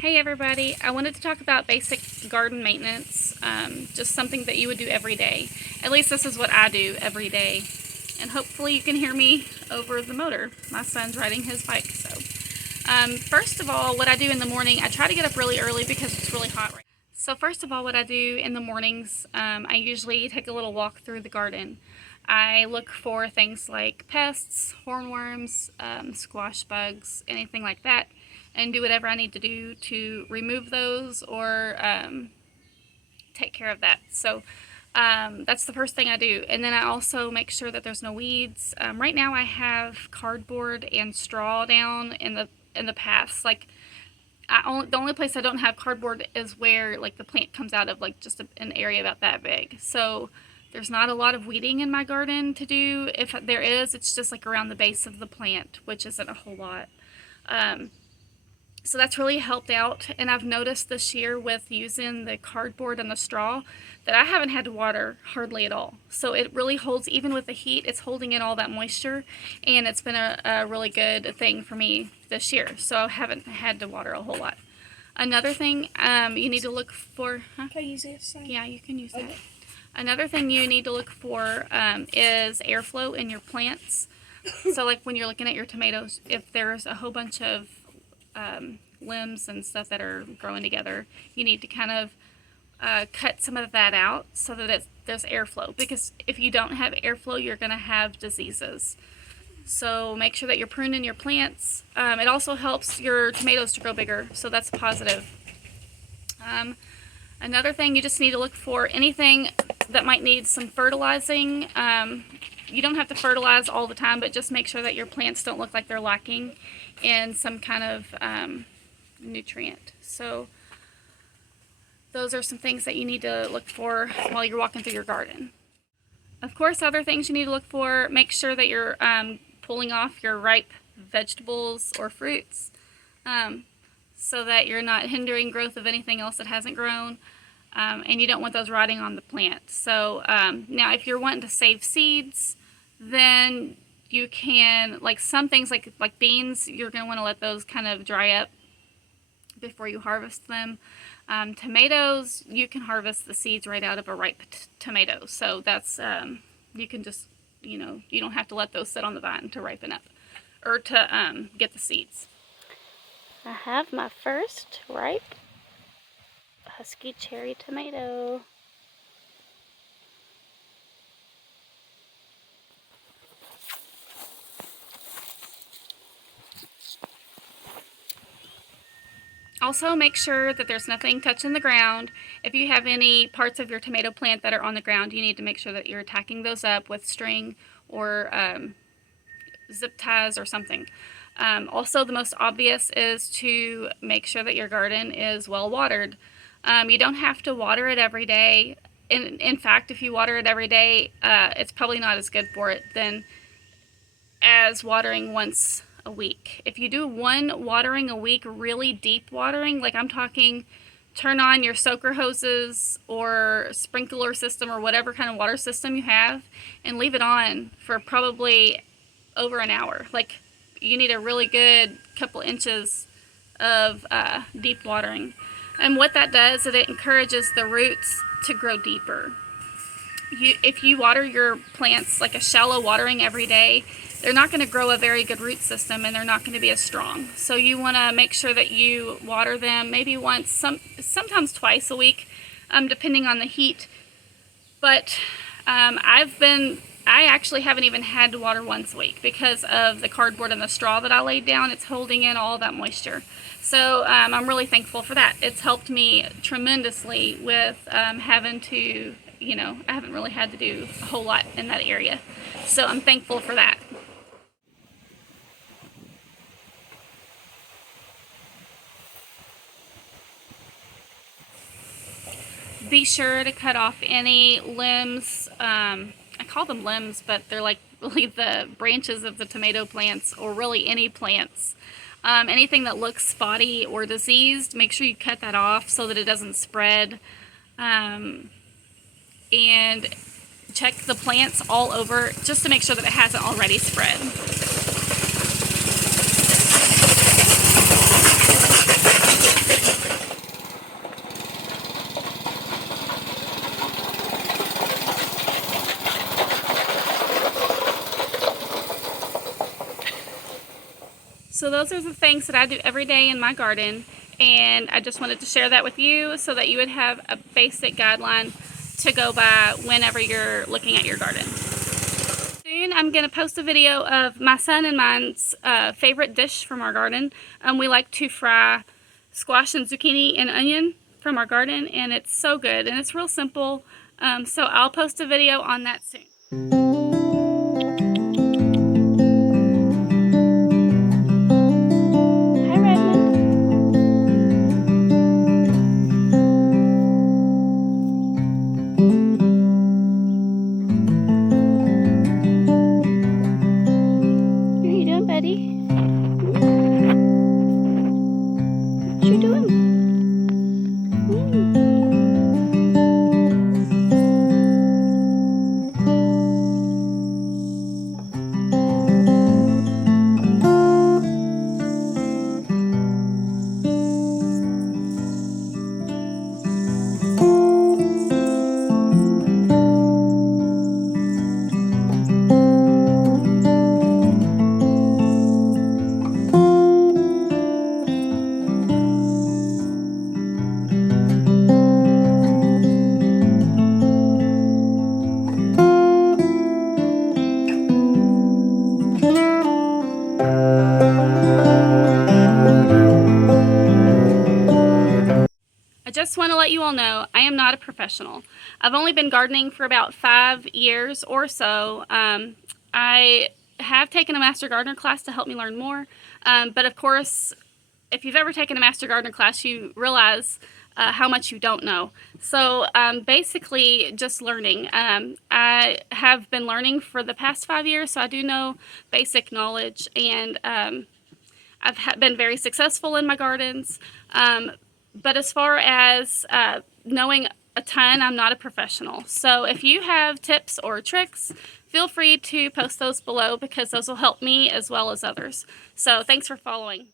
Hey everybody, I wanted to talk about basic garden maintenance, just something that you would do every day. At least this is what I do every day. And hopefully you can hear me over the motor. My son's riding his bike. First of all, what I do in the morning, I try to get up really early because it's really hot right now. So first of all, what I do in the mornings, I usually take a little walk through the garden. I look for things like pests, hornworms, squash bugs, anything like that, and do whatever I need to do to remove those or take care of that. So that's the first thing I do. And then I also make sure that there's no weeds. Right now I have cardboard and straw down in the paths. Like the only place I don't have cardboard is where like the plant comes out of, like just an area about that big. So there's not a lot of weeding in my garden to do. If there is, it's just like around the base of the plant, which isn't a whole lot. So that's really helped out, and I've noticed this year with using the cardboard and the straw that I haven't had to water hardly at all. So it really holds, even with the heat, it's holding in all that moisture, and it's been a really good thing for me this year. So I haven't had to water a whole lot. Another thing you need to look for... Can I use this? Yeah, you can use it. Another thing you need to look for is airflow in your plants. So like when you're looking at your tomatoes, if there's a whole bunch of limbs and stuff that are growing together, you need to kind of cut some of that out so that there's airflow, because if you don't have airflow, you're going to have diseases. So make sure that you're pruning your plants. It also helps your tomatoes to grow bigger, so that's positive. Another thing, you just need to look for anything that might need some fertilizing. You don't have to fertilize all the time, but just make sure that your plants don't look like they're lacking in some kind of nutrient. So those are some things that you need to look for while you're walking through your garden. Of course, other things you need to look for, make sure that you're pulling off your ripe vegetables or fruits so that you're not hindering growth of anything else that hasn't grown. And you don't want those rotting on the plant. So now if you're wanting to save seeds, then you can, like some things like beans, you're going to want to let those kind of dry up before you harvest them. Tomatoes, you can harvest the seeds right out of a ripe tomato. So that's, you can just, you don't have to let those sit on the vine to ripen up or to get the seeds. I have my first ripe husky cherry tomato. Also, make sure that there's nothing touching the ground. If you have any parts of your tomato plant that are on the ground, you need to make sure that you're tacking those up with string or zip ties or something. Also, the most obvious is to make sure that your garden is well watered. You don't have to water it every day. In fact, if you water it every day, it's probably not as good for it as watering once a week. If you do one watering a week, really deep watering, like I'm talking turn on your soaker hoses or sprinkler system or whatever kind of water system you have and leave it on for probably over an hour. Like you need a really good couple inches of deep watering. And what that does is it encourages the roots to grow deeper. If you water your plants like a shallow watering every day, they're not going to grow a very good root system and they're not going to be as strong. So you want to make sure that you water them maybe once, sometimes twice a week, depending on the heat. But I actually haven't even had to water once a week because of the cardboard and the straw that I laid down. It's holding in all that moisture. So I'm really thankful for that. It's helped me tremendously with having to, I haven't really had to do a whole lot in that area. So I'm thankful for that. Be sure to cut off any limbs. I call them limbs, but they're like really the branches of the tomato plants or really any plants. Anything that looks spotty or diseased, make sure you cut that off so that it doesn't spread. And check the plants all over just to make sure that it hasn't already spread. those are the things that I do every day in my garden, and I just wanted to share that with you so that you would have a basic guideline to go by whenever you're looking at your garden. Soon I'm going to post a video of my son and mine's favorite dish from our garden. We like to fry squash and zucchini and onion from our garden, and it's so good and it's real simple. So I'll post a video on that soon. I just want to let you all know I am not a professional. I've only been gardening for about 5 years or so. I have taken a Master Gardener class to help me learn more, but of course, if you've ever taken a Master Gardener class, you realize how much you don't know. So basically just learning. I have been learning for the past 5 years, so I do know basic knowledge, and I've been very successful in my gardens. But as far as knowing a ton, I'm not a professional. So if you have tips or tricks, feel free to post those below because those will help me as well as others. So thanks for following.